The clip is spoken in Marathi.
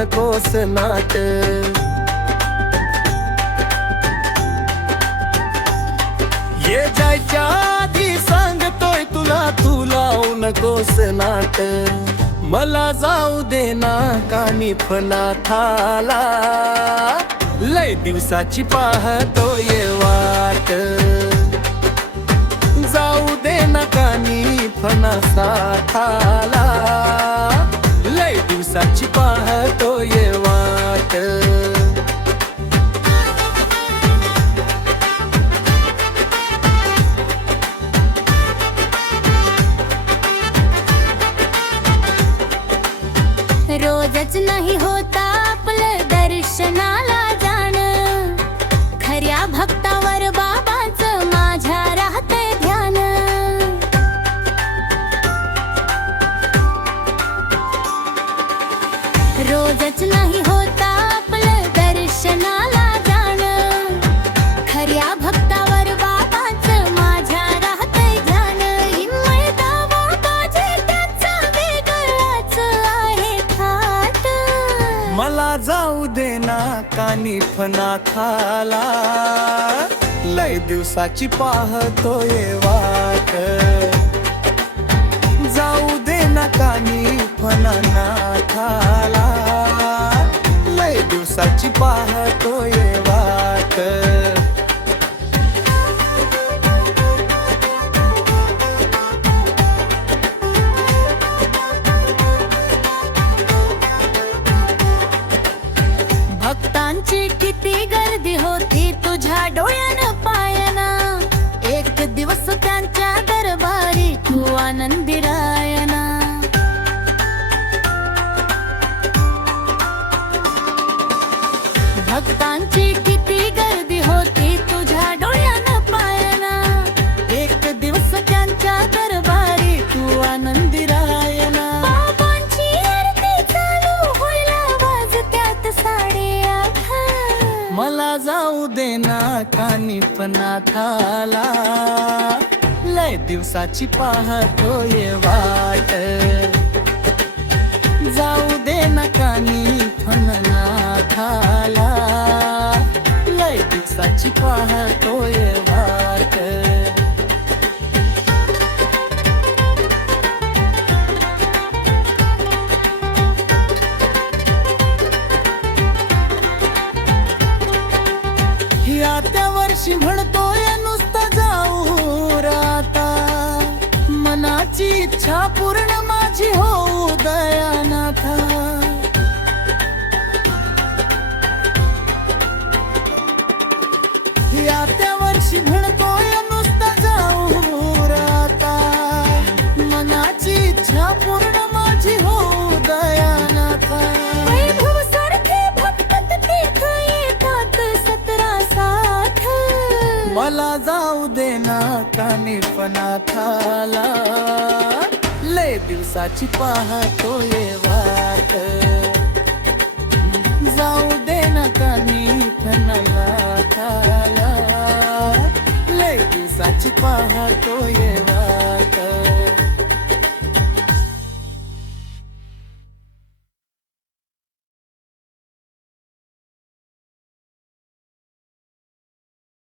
नकोस नाट. ये जायच्या आधी सांगतोय तुला, तू लावू नकोस नाट. मला जाऊ दे ना कानी फनाथाला, लय दिवसाची पाहतोय वाट. जाऊ दे ना कानी फनासाठाला, लय दिवसाची पाहतोय वाट. रोजच नाही होता आपलं दर्शनाला जाणं, खऱ्या भक्तावर बाबांचं माझ्या राहतंय ध्यान. रोजच नाही होता आपलं दर्शनाला जाणं, खऱ्या भक्तावर बाबांचं माझ्या राहतंय ध्यान. इम्मयता बाबाचे त्यांचा वेगळाच आहे थाट. मला जाऊ दे ना कानी फनाथाला, लय दिवसाची पाहतोय वाट. जाऊ दे ना कानी फनाथाला, लय दिवसाची पाहतोय वाट. भक्तांची किती गर्दी होती तुझ्या डोळ्यानं पायना, एक दिवस त्यांच्या दरबारी तू आनंदी रायना. भक्तांची किती गर्दी होती तुझ्या डोळ्यानं पायना, एक दिवस त्यांच्या दरबारी तू आनंदी रायना. बाबांची आरती चालू होईल आवाज त्यात 8:30. मला जाऊ दे ना कानी फनाथाला, लय दिवसाची पाहतोय वाट. जाऊ दे ना कानी फनाथाला, लय दिवसाची पाहतोय वाट. या त्या वर्षी म्हणतोय नुसतं जाऊ राता, मनाची इच्छा पूर्ण माझी होऊ दयानाथा. या त्या वर्षी म्हणतोय नुसतं जाऊ राता, मनाची इच्छा पूर्ण माझी होऊ दयानाथा. वैभव सारखे भक्त तिथं येतात 17-8. मला जाऊ दे ना कानी फनाथाला, लय दिवसाची पाहतोय वाट. जाऊ दे ना कानी फनाथाला, लय दिवसाची पाहतोय